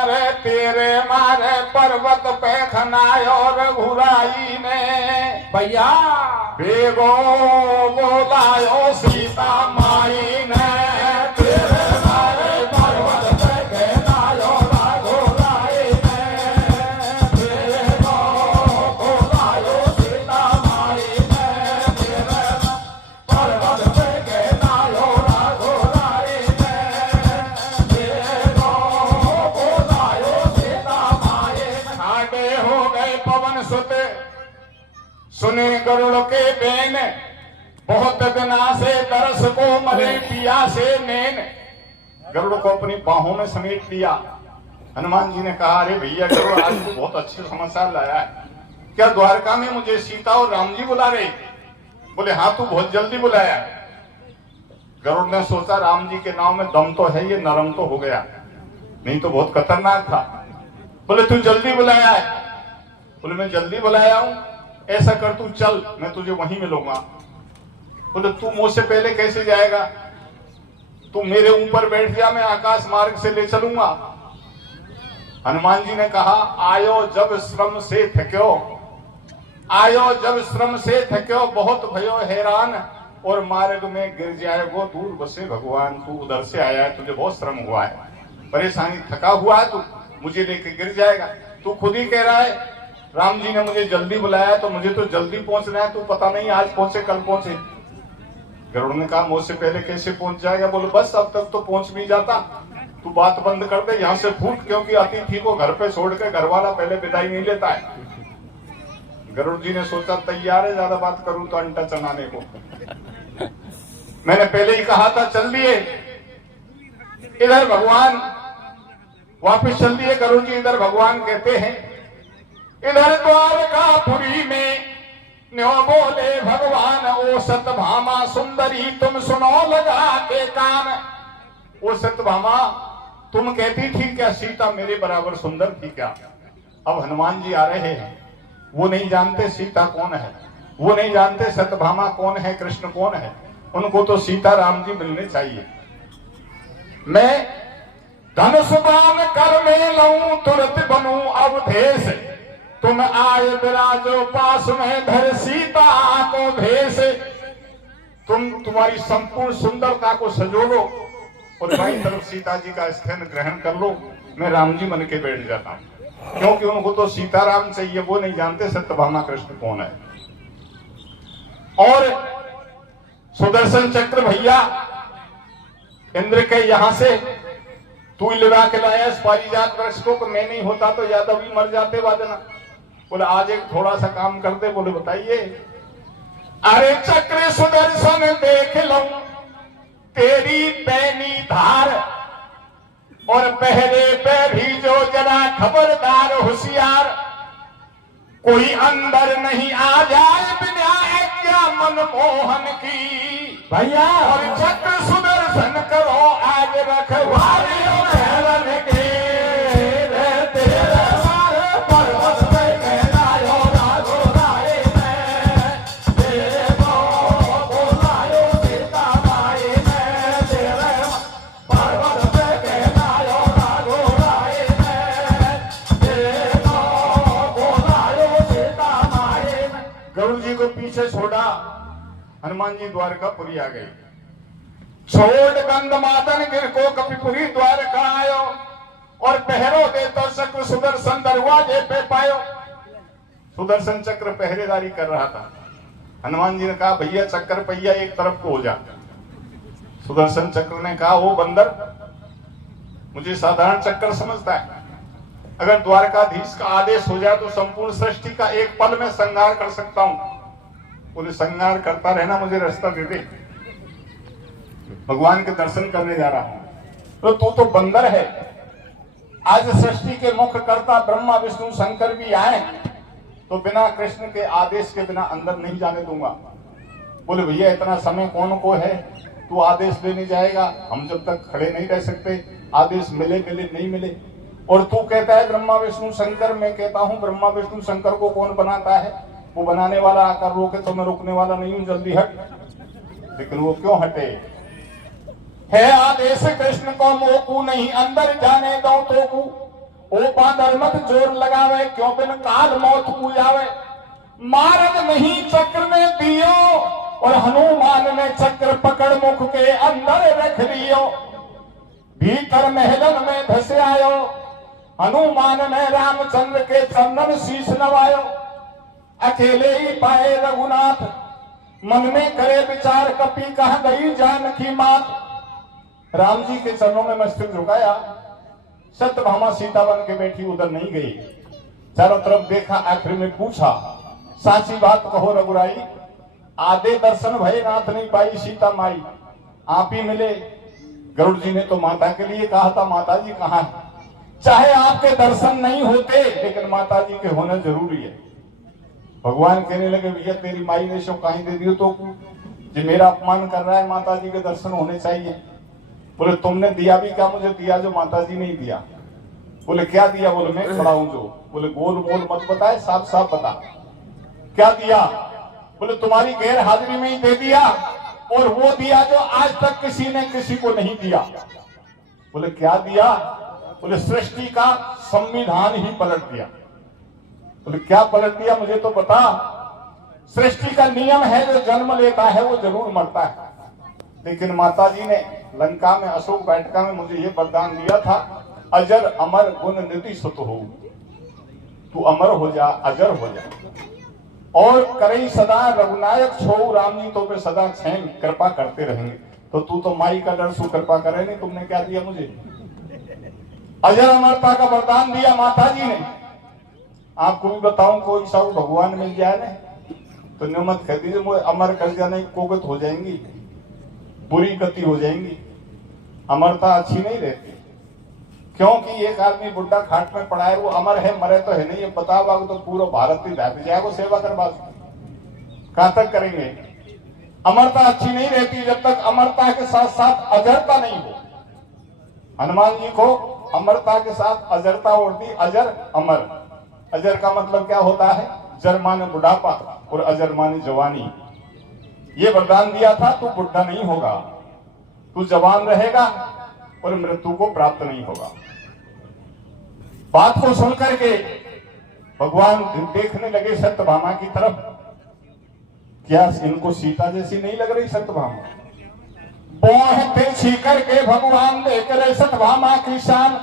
रे तेरे मारे पर्वत पे खनायो रघुराई ने, भैया बेगो बोलायो सीता माई ने। तेरे मारे पर्वत पे खनायो रघुराई ने, बेगो बोलायो सीता माई ने। तेरे पर्वत पे खनायो रघुराई ने, बेगो बोलायो सीता माई ने। आगे हो गए पवन सुत, सुने गरुड़ के बैन, बहुत दिना से तरस को मरे पिया से नैन। गरुड़ को अपनी बाहों में समेट लिया। हनुमान जी ने कहा, अरे भैया गरुड़, आज तो बहुत अच्छे समाचार लाया है। क्या द्वारका में मुझे सीता और राम जी बुला रहे? बोले, हाँ तू बहुत जल्दी बुलाया। गरुड़ ने सोचा, राम जी के नाम में दम तो है, ये नरम तो हो गया, नहीं तो बहुत खतरनाक था। बोले, तू जल्दी बुलाया है? बोले, मैं जल्दी बुलाया हूं। ऐसा कर, तू चल, मैं तुझे वहीं मिलूंगा। बोले, तू मुझसे पहले कैसे जाएगा? तू मेरे ऊपर बैठ जा, मैं आकाश मार्ग से ले चलूंगा। हनुमान जी ने कहा, आयो जब श्रम से थक्यो, आयो जब श्रम से थक्यो, बहुत भयो हैरान, और मार्ग में गिर जाएगो दूर बसे भगवान। तू उधर से आया है, तुझे बहुत श्रम हुआ है, परेशानी, थका हुआ है, तू मुझे लेके गिर जाएगा। तू खुद ही कह रहा है राम जी ने मुझे जल्दी बुलाया, तो मुझे तो जल्दी पहुंचना है, तू पता नहीं आज पहुंचे कल पहुंचे। गरुड़ ने कहा, मुझसे पहले कैसे पहुंच जाएगा? बोले, बस अब तक तो पहुंच भी जाता, तू बात बंद कर दे, यहाँ से फूट, क्योंकि अतिथि को घर पे छोड़ के घर वाला पहले विदाई नहीं लेता है। गरुड़ जी ने सोचा, तैयार है, ज्यादा बात करूं तो अंटा चढ़ाने को। मैंने पहले ही कहा था, चल दिए इधर भगवान, वापिस चल दिए गरुड़ जी। इधर भगवान कहते हैं, इधर द्वारकापुरी में न्यो बोले भगवान, ओ सत्यभामा सुंदरी तुम सुनो लगा के कान। ओ सत्यभामा, तुम कहती थी क्या सीता मेरे बराबर सुंदर थी क्या? अब हनुमान जी आ रहे हैं, वो नहीं जानते सीता कौन है, वो नहीं जानते सत्यभामा कौन है, कृष्ण कौन है। उनको तो सीता राम जी मिलने चाहिए। मैं धनुष बाण कर में लऊं, तुरंत बनूं अवधेश, तुम आए विराजो पास में, धर सीता को भेष। तुम तुम्हारी संपूर्ण सुंदरता को सजो लो और बाई तरफ सीता जी का स्थान ग्रहण कर लो, मैं राम जी बन के बैठ जाता हूं। क्योंकि उनको तो सीताराम चाहिए, वो नहीं जानते सत्यभामा कृष्ण कौन है। और सुदर्शन चक्र भैया इंद्र के यहां से तू लिवा के लाया इस पारिजात वृक्ष को, मैं नहीं होता तो यादव ही मर जाते वादना। बोले, आज एक थोड़ा सा काम कर दे। बोले, बताइए। अरे चक्र सुदर्शन देख लूं तेरी पैनी धार, और पहले पे भी जो जरा खबरदार होशियार, कोई अंदर नहीं आ जाए बिना क्या मनमोहन की। भैया और चक्र सुदर्शन करो आज रखवारियों महलन के, पीछे छोड़ा। हनुमान जी द्वारकापुरी आ गए। छोड़ गंध मादन गिर को कपिपुरी द्वारका आयो, और पहरो दे तो चक्र सुदर्शन दरवाजे पे पायो। सुदर्शन चक्र पहरेदारी कर रहा था। हनुमान जी ने कहा, भैया चक्कर पहिया एक तरफ को हो जा। सुदर्शन चक्र ने कहा, वो बंदर मुझे साधारण चक्कर समझता है, अगर द्वारकाधीश का आदेश हो जाए तो संपूर्ण सृष्टि का एक पल में संहार कर सकता हूं। बोले, संहार करता रहना, मुझे रास्ता दे दे, भगवान के दर्शन करने जा रहा हूं। तो तू तो बंदर है। आज सृष्टि के मुख्य कर्ता ब्रह्मा विष्णु शंकर भी आए, तो बिना कृष्ण के आदेश के बिना अंदर नहीं जाने दूंगा। बोले भैया इतना समय कौन को है, तू आदेश देने जाएगा, हम जब तक खड़े नहीं रह सकते, आदेश मिले मिले नहीं मिले। और तू कहता है ब्रह्मा विष्णु शंकर, मैं कहता हूँ ब्रह्मा विष्णु शंकर को कौन बनाता है, वो बनाने वाला आकर रोके तो मैं रुकने वाला नहीं हूं, जल्दी हट। लेकिन वो क्यों हटे? है आदेश कृष्ण को मोकू, नहीं अंदर जाने दो तो कू। ओ बादर मत जोर लगावे, क्यों बिन काल मौत को जावे। मारद नहीं चक्र ने दियो, और हनुमान ने चक्र पकड़ मुख के अंदर रख लियो। भीतर महलन में धस आयो, हनुमान ने रामचंद्र के चंदन शीश नवायो। अकेले ही पाए रघुनाथ, मन में करे विचार, कपि कह गई जानकी मात। राम जी के चरणों में मस्तक झुकाया, सत्यभामा सीता बन के बैठी उधर नहीं गई। चारों तरफ देखा, आखिर में पूछा, साची बात कहो रघुराई, आधे दर्शन भय नाथ नहीं पाई सीता माई। आप ही मिले। गरुड़ जी ने तो माता के लिए कहा था, माता जी कहाँ है? चाहे आपके दर्शन नहीं होते, लेकिन माता जी के होना जरूरी है। भगवान कहने लगे, भैया तेरी माई ने शो कहीं दे दियो, तो जो मेरा अपमान कर रहा है, माता जी के दर्शन होने चाहिए। बोले तुमने दिया भी क्या मुझे, दिया जो माता जी नहीं दिया। बोले क्या दिया? बोले मैं खड़ा हूं जो। बोले गोल मोल मत बताए, साफ साफ बता क्या दिया। बोले तुम्हारी गैर हाजिरी में ही दे दिया, और वो दिया जो आज तक किसी ने किसी को नहीं दिया। बोले क्या दिया? बोले सृष्टि का संविधान ही पलट दिया। बोले क्या पलट दिया, मुझे तो बता। सृष्टि का नियम है, जो जन्म लेता है वो जरूर मरता है। लेकिन माता जी ने लंका में अशोक वाटिका में मुझे ये वरदान दिया था, अजर अमर गुण निधि सुत हो, तू अमर हो जा, अजर हो जा, और करई सदा रघुनायक छो। राम जी तो पे सदा क्षण कृपा करते रहेंगे। तो तू तो माई का डर सु कृपा करे नहीं, तुमने क्या दिया मुझे? अजर अमरता का वरदान दिया माता जी ने। आपको भी बताऊं, कोई सब भगवान मिल जाए ना, तो नियमत कह दीजिए मुझे अमर कर जाने की कोगत हो जाएंगी, बुरी गति हो जाएंगी। अमरता अच्छी नहीं रहती, क्योंकि एक आदमी बुढ़ा खाट में पड़ा है, वो अमर है, मरे तो है नहीं। ये बताओ तो पूरा भारत ही ढाप जाएगा सेवा करवा, कहां तक करेंगे? अमरता अच्छी नहीं रहती जब तक अमरता के साथ साथ अजरता नहीं हो। हनुमान जी को अमरता के साथ अजरता और दी, अजर अमर। अजर का मतलब क्या होता है? जर माने बुढ़ापा और अजर माने जवानी। ये वरदान दिया था, तू बुढ़ा नहीं होगा, तू जवान रहेगा और मृत्यु को प्राप्त नहीं होगा। बात को सुनकर के भगवान देखने लगे सत्यभामा की तरफ। क्या इनको सीता जैसी नहीं लग रही सत्यभामा? बोह तिरछी करके भगवान देख रहे सत्यभामा की शान।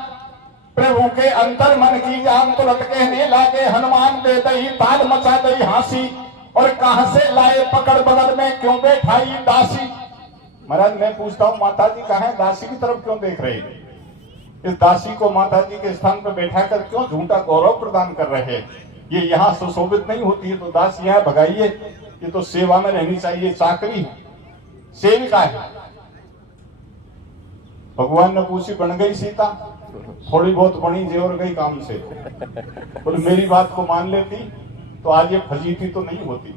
प्रभु के अंतर मन की जान, तुरंत कहने लागे हनुमान दे दई ताल मचा दई हासी। और कहां से लाए पकड़ बगल में, क्यों बैठाई दासी। महाराज मैं पूछता हूं, माता जी कहां है? दासी की तरफ क्यों देख रहे? इस दासी को माता जी के स्थान पर बैठा कर क्यों झूठा गौरव प्रदान कर रहे हैं? ये यहाँ सुशोभित नहीं होती है, तो दासी यहाँ भगाइए। ये तो सेवा में रहनी चाहिए, चाकरी है, सेविका है। भगवान ने पूछी, बन गई सीता? थोड़ी बहुत बनी, जेवर गई काम से। बोले मेरी बात को मान लेती तो आज ये फजीती तो नहीं होती।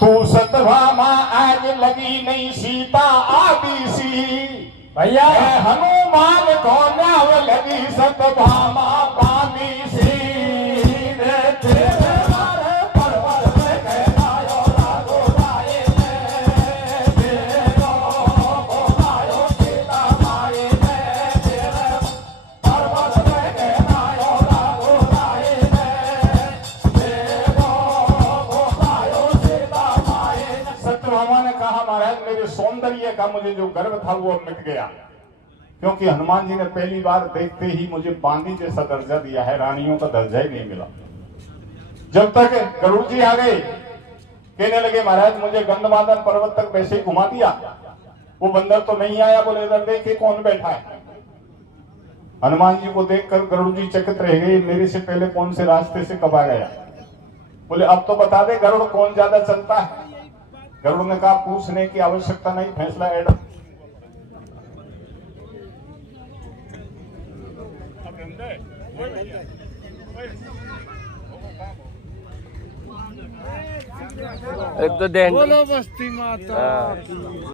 तू सत्यभामा आज लगी नहीं सीता आदि सी। भैया हनुमान को नाव लगी सत्यभामा पानी सी। सौंदर्य का मुझे जो गर्व था वो मिट गया, क्योंकि हनुमान जी ने पहली बार देखते ही मुझे बांदी जैसा दर्जा दिया है, रानियों का दर्जा ही नहीं मिला। जब तक गरुड़ जी आ गए, कहने लगे महाराज मुझे गंधमादन पर्वत तक वैसे ही घुमा दिया, वो बंदर तो नहीं आया। बोले इधर देखे कौन बैठा है। हनुमान जी को देखकर गरुड़ जी चकित रह गए, मेरे से पहले कौन से रास्ते से कब आ गया। बोले अब तो बता दे गरुड़ कौन ज्यादा चलता है। गरुड़ ने कहा पूछने की आवश्यकता नहीं, फैसला एड। एक तो देन बोलो बस्ती माता हाँ। की।